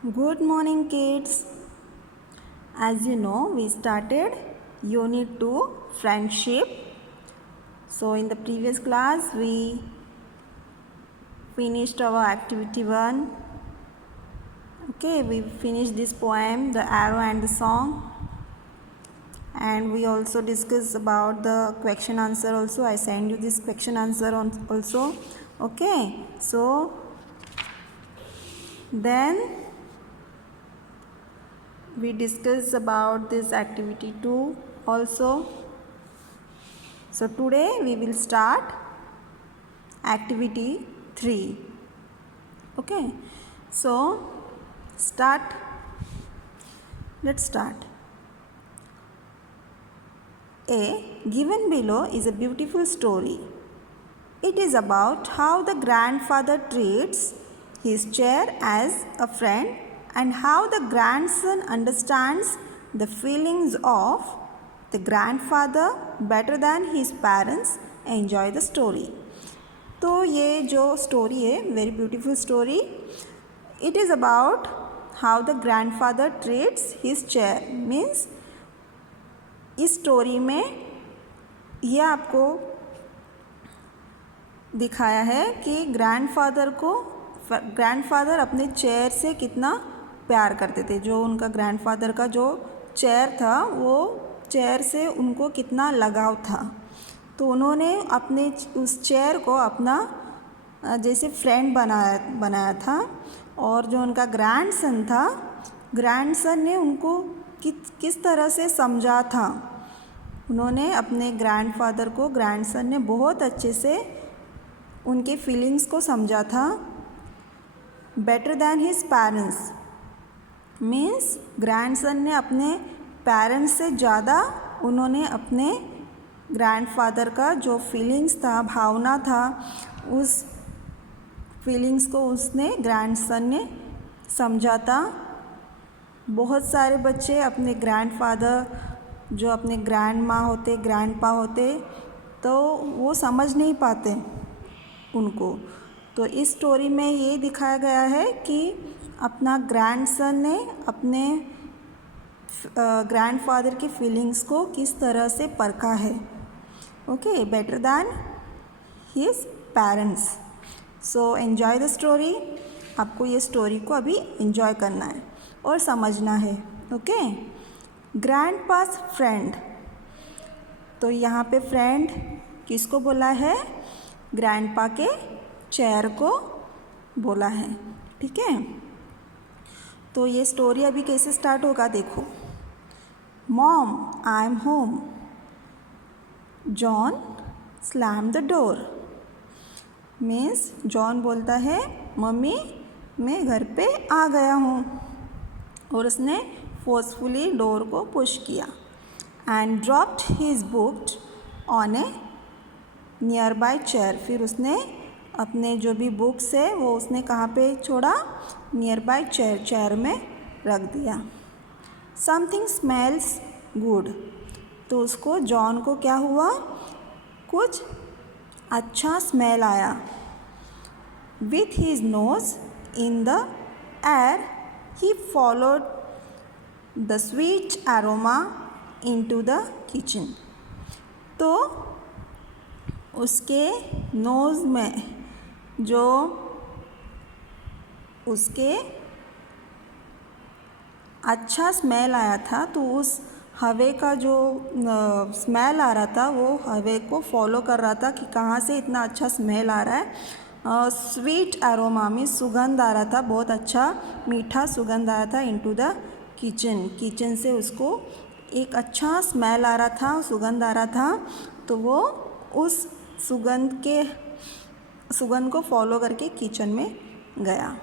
Good morning, kids. As you know, we started Unit 2 Friendship. So, in the previous class, we finished our activity 1. Okay, we finished this poem, The Arrow and the Song. And we also discussed about the question answer also. I send you this question answer also. Okay, so then we discussed about this activity 2 also. So today we will start activity 3. Okay, so let's start. A given below is a beautiful story. It is about how the grandfather treats his chair as a friend and how the grandson understands the feelings of the grandfather better than his parents. Enjoy the story. तो ये जो story है, very beautiful story. It is about how the grandfather treats his chair. Means इस story में यह आपको दिखाया है कि ग्रैंडफादर अपने चेयर से कितना प्यार करते थे. जो उनका ग्रैंडफादर का जो चेयर था, वो चेयर से उनको कितना लगाव था. तो उन्होंने अपने उस चेयर को अपना जैसे फ्रेंड बनाया था. और जो उनका ग्रैंडसन ने उनको किस तरह से समझा था. उन्होंने अपने ग्रैंडफादर को ग्रैंडसन ने बहुत अच्छे से उनके फीलिंग्स को समझा था. Better than his parents means grandson ने अपने पेरेंट्स से ज़्यादा उन्होंने अपने ग्रैंडफादर का जो फीलिंग्स था, भावना था, उस फीलिंग्स को उसने ग्रैंडसन ने समझा था. बहुत सारे बच्चे अपने ग्रैंडफादर जो अपने ग्रैंड माँ होते, ग्रैंडपा होते, तो वो समझ नहीं पाते उनको. तो इस स्टोरी में ये दिखाया गया है कि अपना ग्रैंडसन ने अपने ग्रैंडफादर की फीलिंग्स को किस तरह से परखा है. Okay, better than his parents. So enjoy the story. आपको ये स्टोरी को अभी एन्जॉय करना है और समझना है. Okay, ग्रैंडपास friend. तो यहाँ पे फ्रेंड किसको बोला है? ग्रैंडपा के चेयर को बोला है. ठीक है, तो ये स्टोरी अभी कैसे स्टार्ट होगा देखो. Mom, I am home. John slam the door. Means John बोलता है, मम्मी मैं घर पे आ गया हूँ. और उसने फोर्सफुली डोर को पुश किया. And dropped his book on A near by chair. फिर उसने अपने जो भी बुक्स है वो उसने कहाँ पे छोड़ा? नियर बाय चेयर में रख दिया. Something smells good. तो उसको जॉन को क्या हुआ? कुछ अच्छा स्मेल आया. With his nose in the air he followed the sweet aroma into the kitchen. तो उसके नोज़ में जो उसके अच्छा स्मेल आया था, तो उस हवे का जो स्मेल आ रहा था, वो हवे को फॉलो कर रहा था कि कहाँ से इतना अच्छा स्मेल आ रहा है. स्वीट एरोमा में सुगंध आ रहा था, बहुत अच्छा मीठा सुगंध आ रहा था. इनटू द किचन से उसको एक अच्छा स्मेल आ रहा था, सुगंध आ रहा था. तो वो उस सुगंध को फॉलो करके किचन में गया.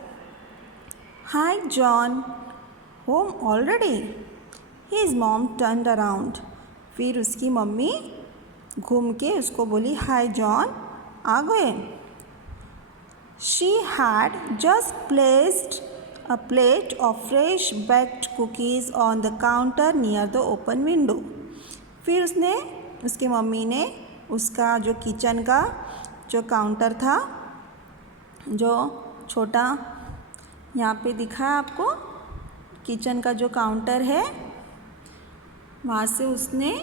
Hi John, home already. His mom turned around. फिर उसकी मम्मी घूम के उसको बोली, हाय जॉन, आ गए. She had just placed a plate of fresh baked cookies on the counter near the open window. फिर उसकी मम्मी ने उसका जो किचन का जो काउंटर था, जो छोटा यहाँ पे दिखा है आपको किचन का जो काउंटर है, वहाँ से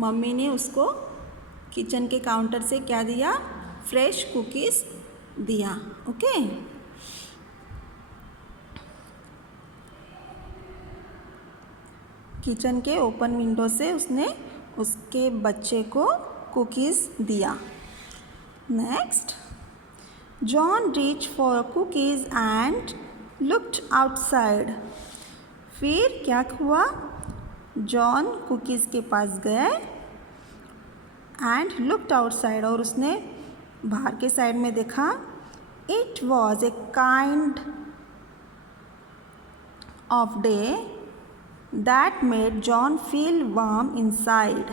मम्मी ने उसको किचन के काउंटर से क्या दिया, फ्रेश कुकीज़ दिया। ओके, किचन के ओपन विंडो से उसने उसके बच्चे को कुकीज़ दिया। Next, John reach for cookies and looked outside. फिर क्या हुआ, जॉन कुकीज़ के पास गए एंड लुक्ड आउटसाइड, और उसने बाहर के साइड में देखा। It was a kind of day that made John feel warm inside.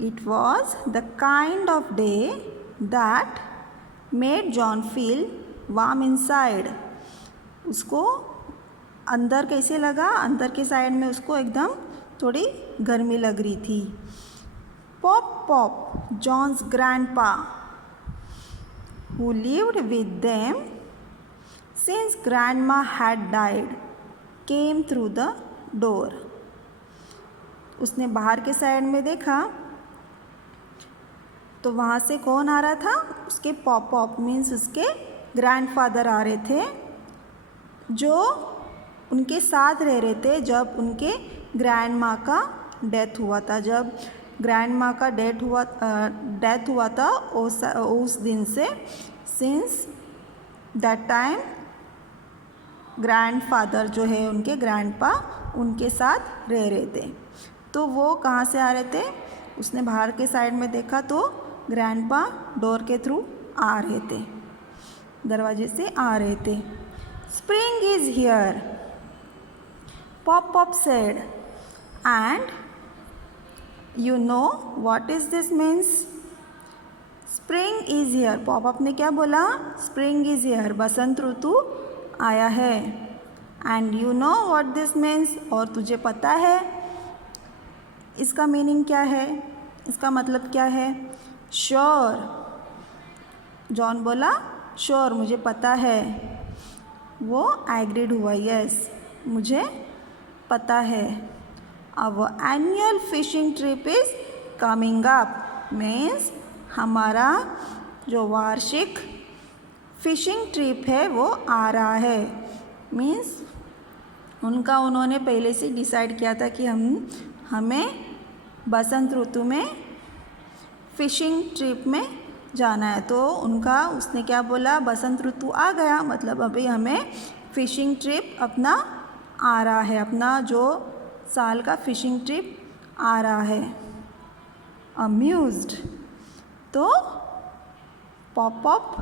It was the kind of day that made John feel warm inside. उसको अंदर कैसे लगा, अंदर के साइड में उसको एकदम थोड़ी गर्मी लग रही थी। Pop Pop, John's grandpa, who lived with them since grandma had died, came through the door. उसने बाहर के साइड में देखा तो वहाँ से कौन आ रहा था, उसके पॉप पॉप मीन्स उसके ग्रैंडफादर आ रहे थे, जो उनके साथ रह रहे थे जब उनके ग्रैंड माँ का डेथ हुआ था। जब ग्रैंड माँ का डेथ हुआ था उस दिन से, सिंस दैट टाइम ग्रैंडफादर जो है उनके ग्रैंडपा उनके साथ रह रहे थे। तो वो कहाँ से आ रहे थे, उसने बाहर के साइड में देखा तो ग्रैंडपा डोर के थ्रू आ रहे थे, दरवाजे से आ रहे थे। Spring is here, pop pop said, and you know what is this means? Spring is here. Pop ने क्या बोला, Spring is here, बसंत ऋतु आया है। And you know what this means? और तुझे पता है इसका मीनिंग क्या है, इसका मतलब क्या है? Sure, जॉन बोला श्योर, मुझे पता है। वो एग्रीड हुआ, यस मुझे पता है। Our annual fishing trip is coming up, means हमारा जो वार्षिक फिशिंग ट्रिप है वो आ रहा है। मीन्स उन्होंने पहले से डिसाइड किया था कि हमें बसंत ऋतु में फिशिंग ट्रिप में जाना है। तो उसने क्या बोला, बसंत ऋतु आ गया मतलब अभी हमें फिशिंग ट्रिप अपना आ रहा है, अपना जो साल का फिशिंग ट्रिप आ रहा है। अम्यूज्ड, तो Pop Pop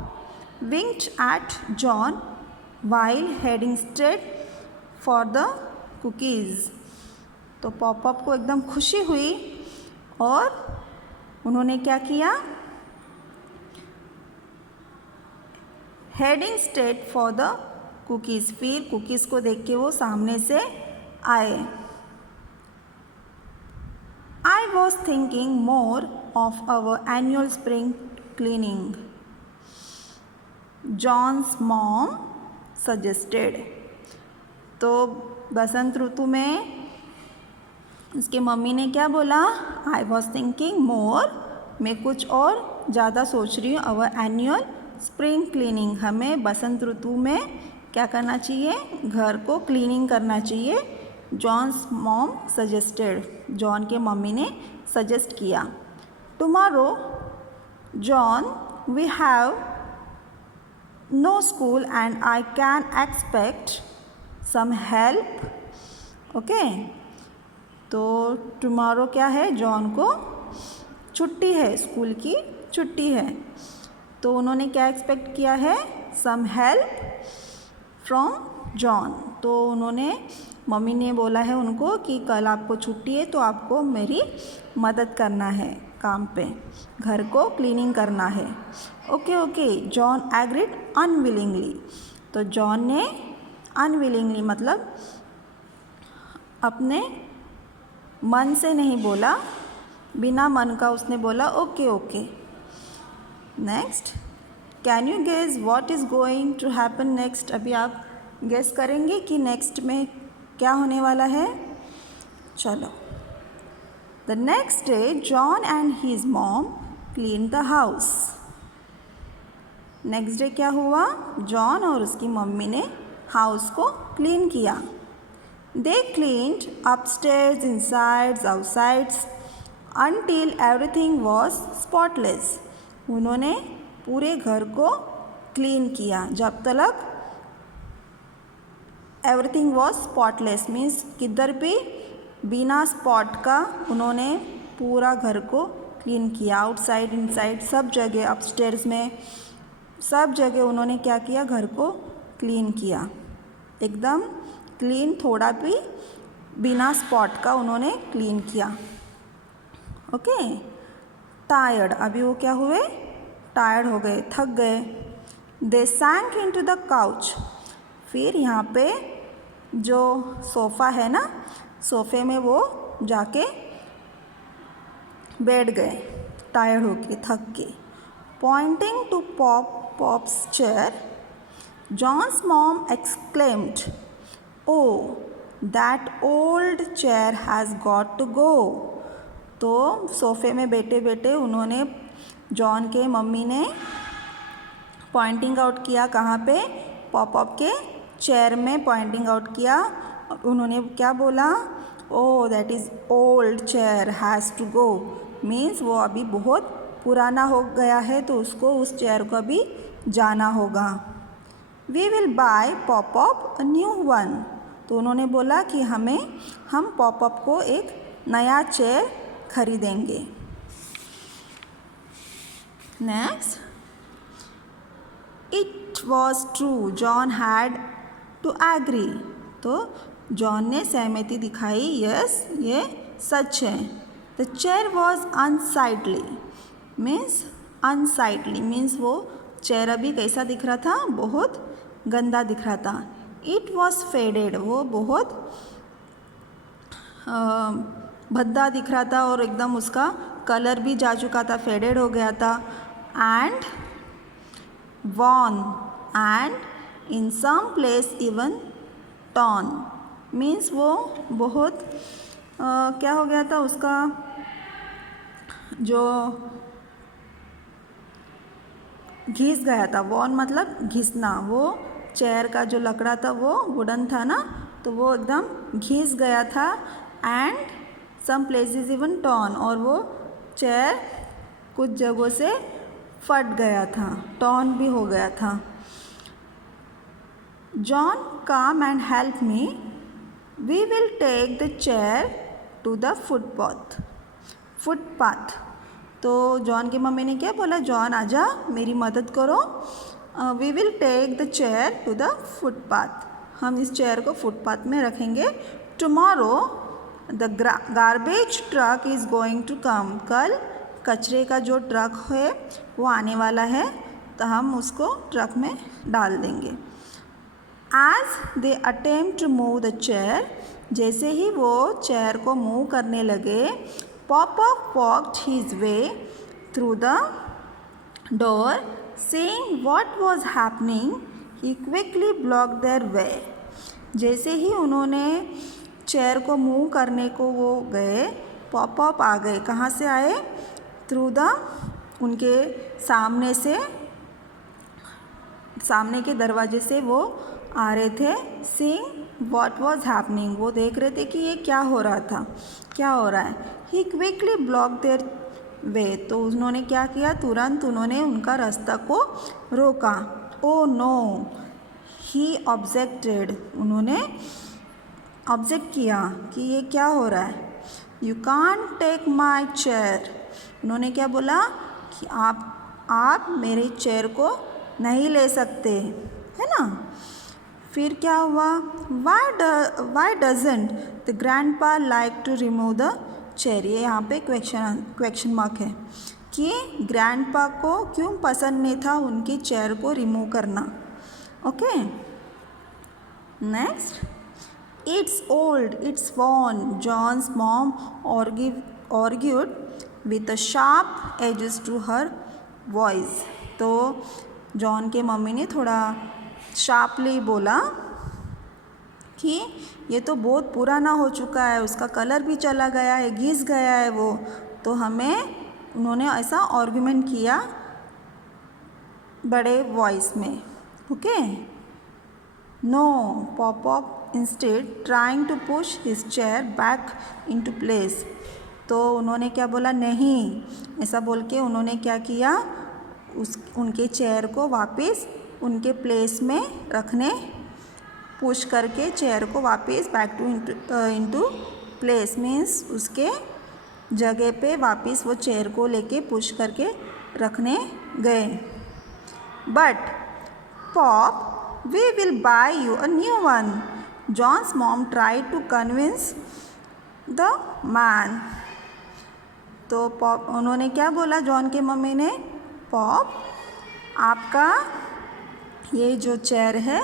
winked at John while heading straight for the cookies. तो पॉप पॉप को एकदम खुशी हुई और उन्होंने क्या किया, heading straight for the cookies. फिर कुकीज़ को देख के वो सामने से आए। I was thinking more of our annual spring cleaning, John's mom suggested. तो बसंत ऋतु में उसके मम्मी ने क्या बोला, I was thinking more, मैं कुछ और ज़्यादा सोच रही हूँ, our annual spring cleaning, हमें बसंत ऋतु में क्या करना चाहिए, घर को क्लीनिंग करना चाहिए। जॉन्स मॉम सजेस्टेड, जॉन के मम्मी ने सजेस्ट किया। Tomorrow John we have no school and I can expect some help. Okay, तो टुमारो क्या है, जॉन को छुट्टी है, स्कूल की छुट्टी है। तो उन्होंने क्या एक्सपेक्ट किया है, सम हेल्प फ्रॉम जॉन। तो उन्होंने मम्मी ने बोला है उनको कि कल आपको छुट्टी है तो आपको मेरी मदद करना है, काम पे घर को क्लीनिंग करना है। Okay okay, John agreed unwillingly. तो जॉन ने अनविलिंगली मतलब अपने मन से नहीं बोला, बिना मन का उसने बोला okay okay. Next can you guess what is going to happen next? अभी आप गेस करेंगे कि नेक्स्ट में क्या होने वाला है? चलो. The next day John and his mom clean the house. Next day क्या हुआ? जॉन और उसकी मम्मी ने हाउस को क्लीन किया. They cleaned upstairs, insides, outsides until everything was spotless. उन्होंने पूरे घर को क्लीन किया जब तक everything was spotless means किधर भी बिना स्पॉट का उन्होंने पूरा घर को क्लीन किया. आउटसाइड इनसाइड सब जगह, अपस्टेयर्स में सब जगह उन्होंने क्या किया? घर को क्लीन किया. एकदम क्लीन, थोड़ा भी बिना स्पॉट का उन्होंने क्लीन किया. ओके. टायर्ड, अभी वो क्या हुए? टायर्ड हो गए, थक गए. दे सैंक इनटू द काउच. फिर यहाँ पे जो सोफ़ा है ना, सोफ़े में वो जाके बैठ गए टायर्ड होके, थक के. Pointing to pops chair, John's mom exclaimed, Oh, that old chair has got to go. तो सोफ़े में बैठे बैठे उन्होंने, जॉन के मम्मी ने पॉइंटिंग आउट किया. कहाँ पे? पॉप के चेयर में पॉइंटिंग आउट किया. उन्होंने क्या बोला? Oh that is old chair has to go. Means वो अभी बहुत पुराना हो गया है तो उसको, उस चेयर को अभी जाना होगा. We will buy pop a new one. तो उन्होंने बोला कि हम पॉपअप को एक नया चेयर खरीदेंगे. Next, it was true John had to agree. तो जॉन ने सहमति दिखाई. यस, ये सच है. The chair was unsightly. Unsightly means वो चेयर अभी कैसा दिख रहा था? बहुत गंदा दिख रहा था. इट वॉज फेडेड, वो बहुत भद्दा दिख रहा था और एकदम उसका कलर भी जा चुका था, फेडेड हो गया था. And worn and in some place even torn means वो बहुत क्या हो गया था? उसका जो घिस गया था. वॉन मतलब घिसना. वो चेयर का जो लकड़ा था वो वुडन था ना, तो वो एकदम घिस गया था. And some places even torn, और वो चेयर कुछ जगहों से फट गया था, टॉन भी हो गया था. John come and help me. We will take the chair to the footpath. तो जॉन की मम्मी ने क्या बोला? जॉन आजा, मेरी मदद करो. We will take the chair to the footpath. हम इस चेयर को फुटपाथ में रखेंगे. Tomorrow the garbage truck is going to come. कल कचरे का जो ट्रक है वो आने वाला है, तो हम उसको ट्रक में डाल देंगे. As they attempt to move the chair, जैसे ही वो चेयर को मूव करने लगे, pop up walked his way through the door. Seeing what was happening, he quickly blocked their way. जैसे ही उन्होंने चेयर को मूव करने को वो गए, पॉपअप आ गए. कहाँ से आए? थ्रू द, उनके सामने से, सामने के दरवाजे से वो आ रहे थे. Seeing what was happening, वो देख रहे थे कि ये क्या हो रहा था, क्या हो रहा है. He quickly blocked their वे, तो उन्होंने क्या किया? तुरंत उन्होंने उनका रास्ता को रोका. Oh no, he objected. उन्होंने ऑब्जेक्ट किया कि ये क्या हो रहा है? You can't take my chair. उन्होंने क्या बोला? कि आप मेरे चेयर को नहीं ले सकते, है ना. फिर क्या हुआ? Why doesn't the grandpa like to remove the chair. ये यहाँ पे क्वेश्चन मार्क है कि ग्रैंडपा को क्यों पसंद नहीं था उनकी चेयर को रिमूव करना. Okay. Next, it's old, it's worn. John's mom argued with a sharp edges to her voice. तो जॉन के मम्मी ने थोड़ा शार्पली बोला कि ये तो बहुत पुराना हो चुका है, उसका कलर भी चला गया है, घिस गया है वो। तो उन्होंने ऐसा आर्गुमेंट किया बड़े वॉइस में। Okay, no, pop instead trying to push his chair back into place. तो उन्होंने क्या बोला, नहीं, ऐसा बोल के उन्होंने क्या किया, उनके चेयर को वापस उनके प्लेस में रखने, पुश करके चेयर को वापस back to into place means उसके जगह पे वापस वो चेयर को लेके पुश करके रखने गए। But pop, we will buy you a new one, John's mom tried to convince the man. तो पॉप, उन्होंने क्या बोला जॉन के मम्मी ने, पॉप, आपका ये जो चेयर है,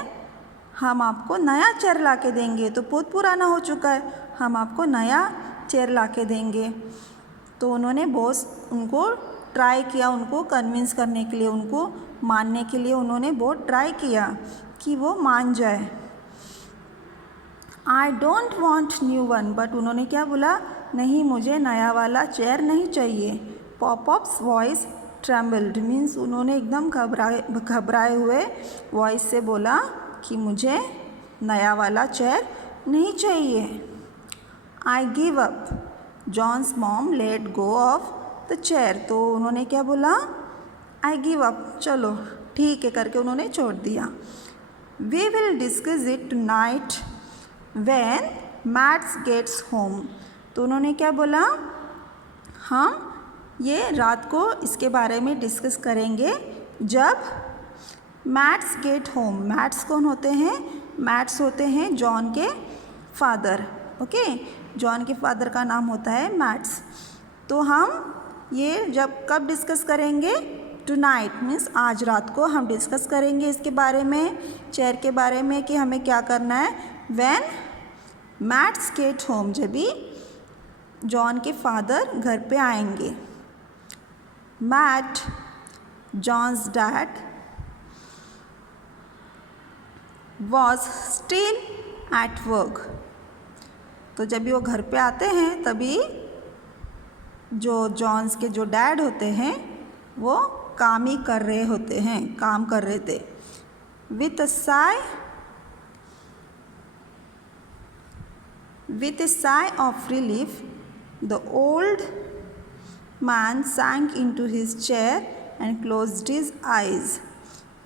हम आपको नया चेयर ला के देंगे, तो बहुत पुराना हो चुका है, हम आपको नया चेयर ला के देंगे। तो उन्होंने बहुत उनको ट्राई किया, उनको कन्विंस करने के लिए, उनको मानने के लिए उन्होंने बहुत ट्राई किया कि वो मान जाए। I don't want new one, but उन्होंने क्या बोला, नहीं, मुझे नया वाला चेयर नहीं चाहिए। पॉपअप्स वॉइस ट्रेम्बल्ड मीन्स उन्होंने एकदम घबराए हुए वॉइस से बोला कि मुझे नया वाला चेयर नहीं चाहिए। I give up, John's mom let go of the chair. तो उन्होंने क्या बोला, आई गिव अप, चलो ठीक है करके उन्होंने छोड़ दिया। We will discuss it tonight when Matt's gets home. तो उन्होंने क्या बोला, हम ये रात को इसके बारे में डिस्कस करेंगे जब मैट्स गेट होम। मैट्स कौन होते हैं, मैट्स होते हैं जॉन के फादर। ओके, जॉन के फादर का नाम होता है मैट्स। तो हम ये जब कब डिस्कस करेंगे, टुनाइट मीन्स आज रात को हम डिस्कस करेंगे इसके बारे में, चेयर के बारे में कि हमें क्या करना है। व्हेन मैट्स गेट होम, जब भी जॉन के फादर घर पे आएंगे। Matt, John's dad, was still at work. तो जब भी वो घर पे आते हैं तभी जो जॉन्स के जो डैड होते हैं वो काम ही कर रहे होते हैं, काम कर रहे थे। With a sigh of relief, the old man sank into his chair and closed his eyes.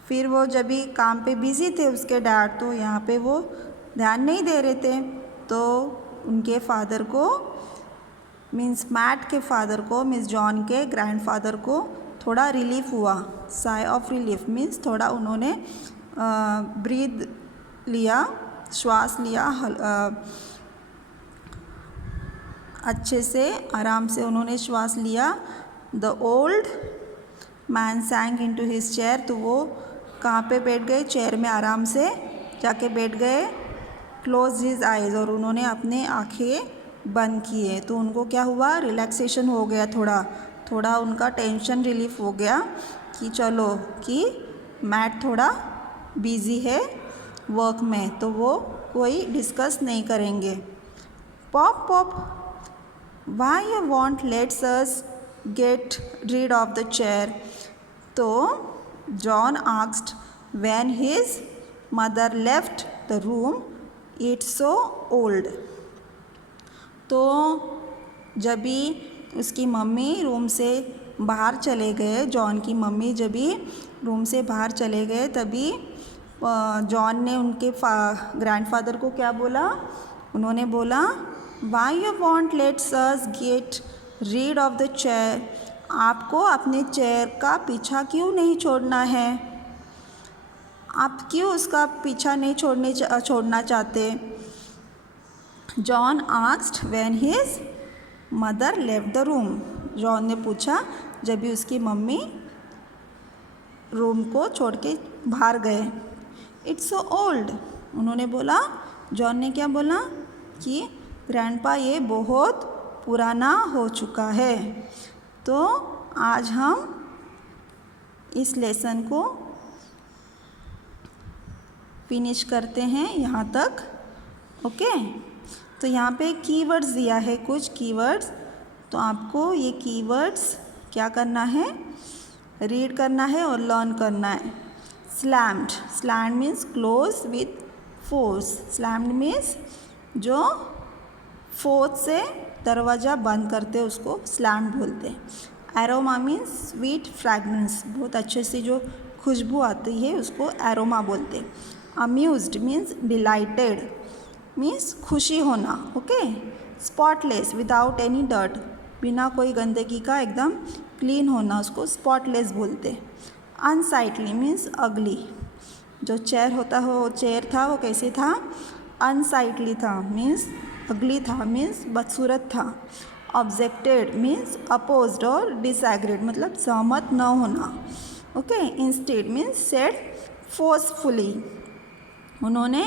फिर वो जब भी काम पे बिज़ी थे उसके डैड, तो यहाँ पे वो ध्यान नहीं दे रहे थे। तो उनके फादर को मीन्स मैट के फादर को, मीन्स जॉन के ग्रैंडफादर को थोड़ा रिलीफ हुआ। साई ऑफ रिलीफ मीन्स थोड़ा उन्होंने ब्रीथ लिया, श्वास लिया, अच्छे से आराम से उन्होंने श्वास लिया। The old man sank into his chair, तो वो कहाँ पे बैठ गए, चेयर में आराम से जाके बैठ गए। क्लोज हिज आइज़, और उन्होंने अपने आँखें बंद किए। तो उनको क्या हुआ, रिलैक्सेशन हो गया, थोड़ा उनका टेंशन रिलीफ हो गया कि चलो कि मैट थोड़ा बिज़ी है वर्क में, तो वो कोई डिस्कस नहीं करेंगे। Pop, why you want let's us get rid of the chair. तो John asked when his mother left the room, it's so old. तो जब भी उसकी मम्मी रूम से बाहर चले गए, जॉन की मम्मी जब भी रूम से बाहर चले गए, तभी जॉन ने उनके ग्रैंडफादर को क्या बोला, उन्होंने बोला, Y you want let's us get rid of the chair. आपको अपने चेयर का पीछा क्यों नहीं छोड़ना है, आप क्यों उसका पीछा नहीं छोड़ना चाहते। John asked when his mother left the room. John ने पूछा जब भी उसकी मम्मी रूम को छोड़ के बाहर गए। इट्स सो ओल्ड, उन्होंने बोला, जॉन ने क्या बोला कि ग्रैंडपा ये बहुत पुराना हो चुका है। तो आज हम इस लेसन को फिनिश करते हैं यहाँ तक। ओके, तो यहाँ पे कीवर्ड्स दिया है, कुछ कीवर्ड्स, तो आपको ये कीवर्ड्स क्या करना है, रीड करना है और लर्न करना है। Slammed, slammed means close with force. Slammed means जो फोर्स से दरवाज़ा बंद करते उसको स्लैम्ड बोलते हैं। एरोमा मीन्स स्वीट फ्रैग्रेंस, बहुत अच्छे से जो खुशबू आती है उसको एरोमा बोलते हैं। अम्यूज्ड मीन्स डिलाइटेड, मीन्स खुशी होना। Okay, spotless without any dirt, बिना कोई गंदगी का एकदम क्लीन होना, उसको स्पॉटलेस बोलते हैं। अनसाइटली मीन्स अगली, जो चेयर होता है वो चेयर था वो कैसे था, अनसाइटली था, मीन्स अगली था, मीन्स बदसूरत था। ऑब्जेक्टेड मीन्स अपोज्ड और डिसएग्रीड, मतलब सहमत न होना। Okay, instead means said forcefully, उन्होंने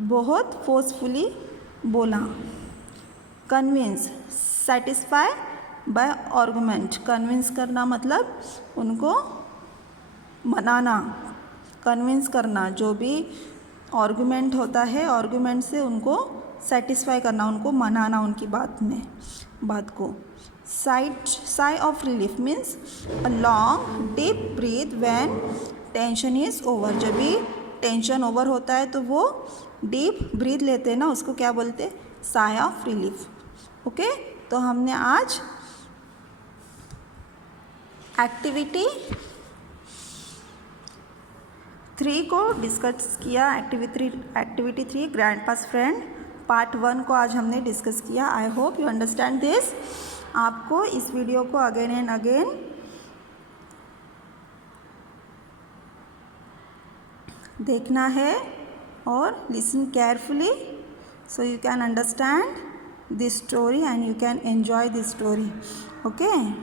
बहुत फोर्सफुली बोला। Convince, satisfy by argument, convince करना मतलब उनको मनाना, कन्विंस करना, जो भी आर्गुमेंट होता है आर्गुमेंट से उनको सेटिस्फाई करना, उनको मनाना उनकी बात को। Sigh of relief means a long deep breath when tension is over, जब भी टेंशन ओवर होता है तो वो डीप ब्रीथ लेते हैं ना, उसको क्या बोलते हैं, साई ऑफ रिलीफ। ओके, तो हमने आज एक्टिविटी 3 को डिस्कस किया। एक्टिविटी 3 ग्रैंड पास फ्रेंड पार्ट 1 को आज हमने डिस्कस किया। I hope you understand this. आपको इस वीडियो को अगेन एंड अगेन देखना है और listen carefully so you can understand this story and you can enjoy this story. Okay.